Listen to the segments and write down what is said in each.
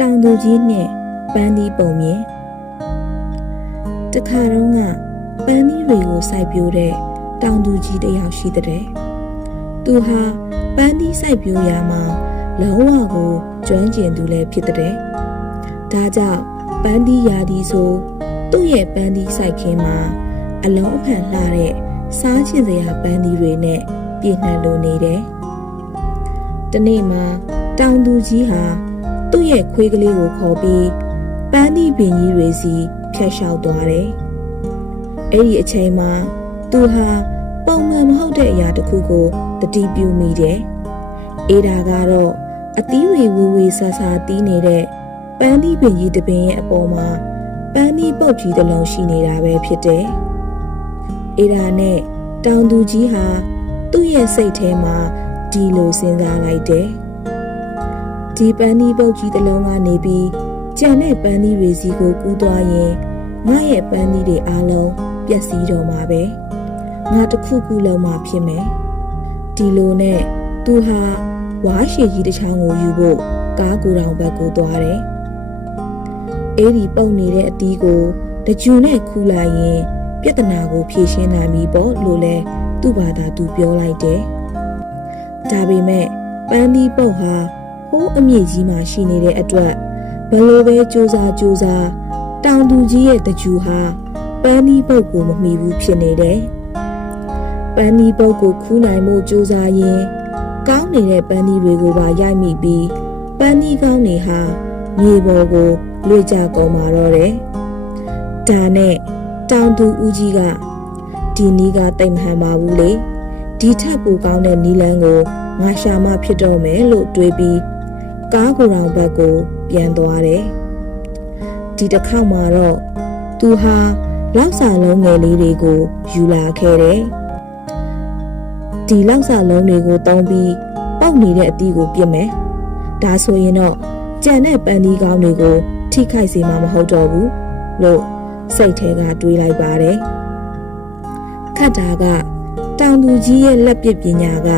တောင်သူကြီးနှင့်ပန်းသီးပုံမြင်တခါတော့ကပန်းသီးတွေကိုစိုက်ပျိုးတဲ့တောင်သူကြီးတစ်ယောက်ရှိတဲ့သူဟာပန်းသီးစိုက်ပျိုးရာမှာလုံးဝကိုကျွမ်းကျင်သူလည်းဖြစ်တဲ့ဒါကြောင့်ပန်းသီးရာသီဆိုသူ့ရဲ့ပန်းသီးစိုက်ခင်းမှာအလုံးအဖန်လှတဲ့စားချင်စရာပန်းသီးတွေနဲ့ပြည့်နှက်လိုနေတယ်။တနေ့မှာတောင်သူကြီးဟာ သူ့ရဲ့ခွေးကလေးကိုခေါ်ပြီးပန်းသီးပင်ကြီးတွေစီဖျက်လျှောက်သွားတယ်။အဲ့ဒီအချိန်မှာသူဟာပုံမှန်မဟုတ်တဲ့အရာတစ်ခုကိုတတိပြုမိတယ်။အေးဒါကတော့အသီးတွေဝေဝေဆာဆာတီးနေတဲ့ပန်းသီးပင်ကြီးတစ်ပင်ရဲ့အပေါ်မှာပန်းသီးပုတ်ကြီးတစ်လုံးရှိနေတာပဲဖြစ်တယ်။အေးဒါနဲ့တောင်သူကြီးဟာသူ့ရဲ့စိတ်ထဲမှာဒီလိုစဉ်းစားလိုက်တယ်။ ဒီပန်းသီးပုတ်ကြီးတစ်လုံးကနေပြီးကြံတဲ့ပန်းသီးတွေစီကိုကူးသွားရင်ငါရဲ့ပန်းသီးတွေအားလုံးပျက်စီးတော့မှာပဲ။ငါတစ်ခုခုလုံးမှဖြစ်မယ်။ဒီလိုနဲ့သူဟာဝါရှည်ကြီးတစ်ချောင်းကိုယူဖို့ကားကိုယ်တော်ဘက်ကိုသွားတယ်။အဲ့ဒီပုံနေတဲ့အတီးကိုတကြူနဲ့ခူးလိုက်ရင်ပြဿနာကိုဖြေရှင်းနိုင်ပြီပေါ့လို့လဲသူ့ဘာသာသူပြောလိုက်တယ်။ဒါပေမဲ့ပန်းသီးပုတ်ဟာ ဟိုးအမြင့်ကြီးမှရှိနေတဲ့အတွက်ဘလို့ပဲစူးစားစူးစားတောင်သူကြီးရဲ့တကြူဟာပန်းသီးပုတ်ကိုမမီဘူးဖြစ်နေတယ်။ပန်းသီးပုတ်ကိုခူးနိုင်မှုစူးစားရင်ကောင်းနေတဲ့ပန်းသီးတွေကိုပါရိုက်မိပြီးပန်းသီးကောင်းတွေဟာမြေပေါ်ကိုလွေကျကုန်มาတော့တယ်။ဒါနဲ့တောင်သူဦးကြီးကဒီနီးကတိတ်မဟန်ပါဘူးလေဒီထက်ပိုကောင်းတဲ့နီးလန်းကိုငါရှာမဖြစ်တော့မယ်လို့တွေးပြီး ကားကိုယ်တော်ဘက်ကို ပြန်သွားတယ်ဒီတစ်ခေါက်မှာတော့သူဟာလောက်စာလုံးငယ်လေးတွေကိုယူလာခဲ့တယ်ဒီလောက်စာလုံးတွေကိုတုံးပြီးပေါက်နေတဲ့အသီးကိုပြစ်မယ်ဒါဆိုရင်တော့ကြံတဲ့ပန်းသီးကောင်းတွေကို ထိခိုက်စေမှာမဟုတ်တော့ဘူးလို့စိတ်ထဲကတွေးလိုက်ပါတယ်ခတ်တာကတောင်သူကြီးရဲ့လက်ပစ်ပညာက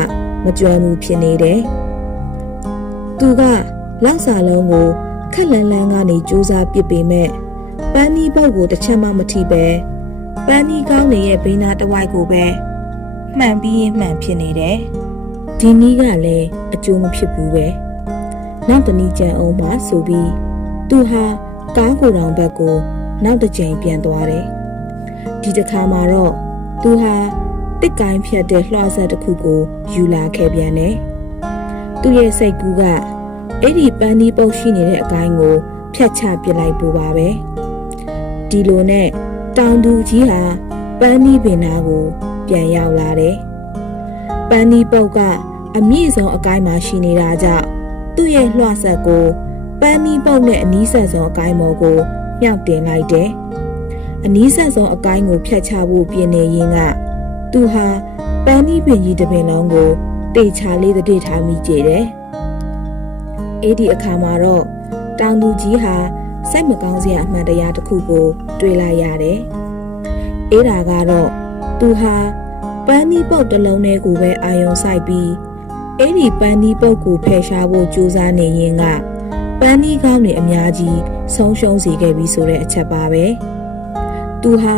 မကျွမ်းဘူးဖြစ်နေတယ် သူကလောက်စာလုံးကိုခက်လန်းလန်းကနေစူးစမ်းပစ်ပေမဲ့ပန်းနီးပုတ်ကိုတစ်ချက်မှမထိပဲပန်းနီးကောင်းနေရဲ့ဘေးနာတစ်ဝိုက်ကိုပဲမှန်ပြီးရင်မှန်ဖြစ်နေတယ်ဒီနီးကလည်းအကျိုးမဖြစ်ဘူးပဲနောက်တနည်းကြံအောင်မှဆိုပြီးသူဟာကားကိုယ်တော်ဘက်ကိုနောက်တစ်ကြိမ်ပြန်သွားတယ်ဒီတစ်ခါမှာတော့သူဟာတစ်ကိုင်းဖြတ်တဲ့လွှာဆက်တစ်ခုကိုယူလာခဲ့ပြန်တယ် သူ့ရဲ့စိတ်ကူးကအဲ့ဒီပန်းဒီပုတ်ရှိနေတဲ့အကိုင်းကိုဖြတ်ချပစ်လိုက်ပူပါပဲဒီလိုနဲ့တောင်သူကြီးဟာပန်းဒီပင်နာကို ပြန်ရောက်လာတယ်ပန်းဒီပုတ်ကအမြင့်ဆုံးအကိုင်းမှာရှိနေတာကြောင့်သူ့ရဲ့လွှာဆက်ကိုပန်းဒီပုတ်နဲ့အနီးဆက်ဆုံးအကိုင်းမော်ကိုမြောက်တင်လိုက်တယ်အနီးဆက်ဆုံးအကိုင်းကိုဖြတ်ချဖို့ပြင်နေရင်ကသူဟာပန်းဒီပင်ကြီးတစ်ပင်လုံးကို တေချာလေးတတိထားမိကြတယ်အဲ့ဒီအခါမှာတော့တောင်သူကြီးဟာစိတ်မကောင်းစရာအမှန်တရားတစ်ခုကို တွေ့လိုက်ရတယ်။အဲ့ဒါကတော့သူဟာပန်းဒီပုတ်တစ်လုံးထဲကိုပဲအာယုံဆိုင်ပြီးအဲ့ဒီပန်းဒီပုတ်ကိုဖယ်ရှားဖို့ကြိုးစားနေရင်ကပန်းဒီကောင်းတွေအများကြီးဆုံးရှုံးစေခဲ့ပြီဆိုတဲ့အချက်ပါပဲ။သူဟာ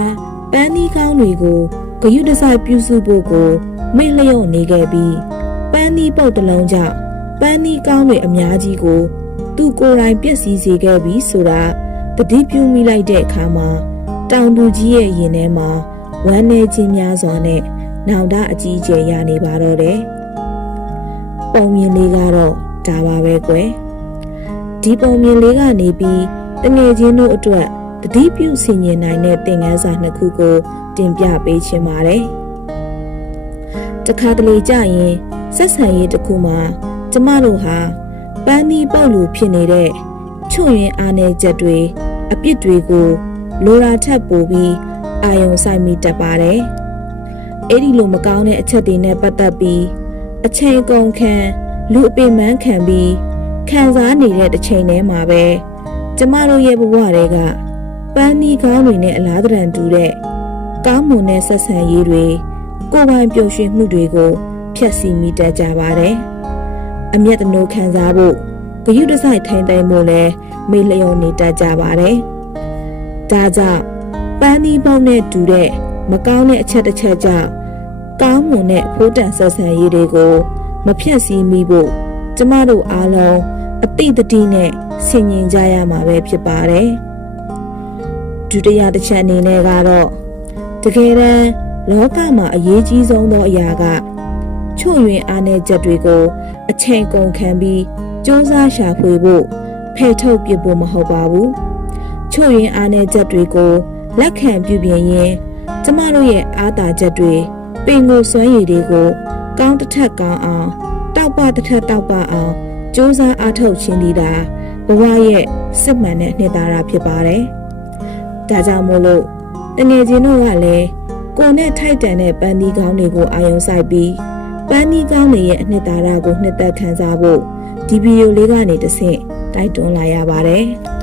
ပန်းဒီကောင်းတွေကိုဂယုတစိုက်ပြုစုဖို့ကိုမိတ်လျော့နေခဲ့ပြီးပ န်းဒီပုတ်တစ်လုံးကြောင့်ပန်းဒီကောင်းတွေအများကြီးကို သူကိုယ်တိုင်ပျက်စီးစေခဲ့ပြီဆိုတာတတိပြုမိလိုက်တဲ့အခါမှာတောင်သူကြီးရဲ့ရင်ထဲမှာဝမ်းနည်းခြင်းများစွာနဲ့နောင်တအကြီးအကျယ်ရနေပါတော့တယ်။ပုံမြင်လေးကတော့ဒါပါပဲကွယ်။ဒီပုံမြင်လေးကနေပြီးတငယ်ချင်းတို့အတွက်တတိပြုဆင်ញင်နိုင်တဲ့သင်ခန်းစာနှစ်ခုကို တင်ပြပေးချင်ပါတယ်။တခါတလေကြာရင် ဆက်ဆံရေးတစ်ခုမှာကျမတို့ဟာပန်းဒီပုတ်လိုဖြစ်နေတဲ့ချွတ်ရင်အားနေချက်တွေအပြစ်တွေကိုလိုရာထပ်ပို့ပြီးအာယုံဆိုင်မိတတ်ပါတယ်။အဲ့ဒီလိုမကောင်းတဲ့အချက်တွေနဲ့ပတ်သက်ပြီးအချိန်ကုန်ခံလူအပင်ပန်းခံပြီးခံစားနေတဲ့တစ်ချိန်တည်းမှာပဲကျမတို့ရဲ့ဘဝတွေကပန်းဒီကောင်းတွေနဲ့အလားတန်တူတဲ့ကောင်းမွန်တဲ့ဆက်ဆံရေးတွေကိုယ်ပိုင်ပျော်ရွှင်မှုတွေကို ဖျက်ဆီးမိတတ်ကြပါတယ်။အမျက်တနိုးခံစားဖို့ဂယုတစိုက်ထိုင်တိုင်မှုလဲမေ့လျော့နေတတ်ကြပါတယ်။ဒါကြောင့်ပန်းဒီပေါက်နဲ့တူတဲ့မကောင်းတဲ့အချက်တစ်ချက်ကြောင့်ကောင်းမွန်တဲ့ဖိုးတန်ဆက်ဆံရေးတွေကိုမဖြတ်စည်းမိဖို့ကျမတို့အားလုံးအတိတ်တတိနဲ့ဆင်ញင်ကြရမှာပဲဖြစ်ပါတယ်။ဒုတိယတစ်ချက်အနေနဲ့ကတော့တကယ်တမ်းလောကမှာအရေးကြီးဆုံးသောအရာက ချွတ်ယွင်အားနည်းချက်တွေကို အချိန်ကုန်ခံပြီးစူးစမ်းရှာဖွေဖို့ဖယ်ထုတ်ပြဖို့မဟုတ်ပါဘူး။ချွတ်ယွင်အားနည်းချက်တွေကိုလက်ခံပြုပြင်ရင်ကျမတို့ရဲ့အားသာချက်တွေပင်ကိုစွမ်းရည်တွေကို ကောင်းတစ်ထက်ကောင်းအောင်တောက်ပတစ်ထက်တောက်ပအောင်စူးစမ်းအားထုတ်ခြင်းဒီတာဘဝရဲ့စစ်မှန်တဲ့နှစ်သာရဖြစ်ပါတယ်။ဒါကြောင့်မို့လို့တငယ်ချင်းတို့ကလည်းကိုယ်နဲ့ထိုက်တန်တဲ့ပန်းသီးကောင်းတွေကိုအာရုံစိုက်ပြီး ပန်းသီးကောင်းတွေရဲ့အနှစ်သာရကိုနှစ်သက်ခံစားဖို့ဒီဗီဒီယိုလေးကနေတဆင့်တိုက်တွန်းလာရပါတယ်။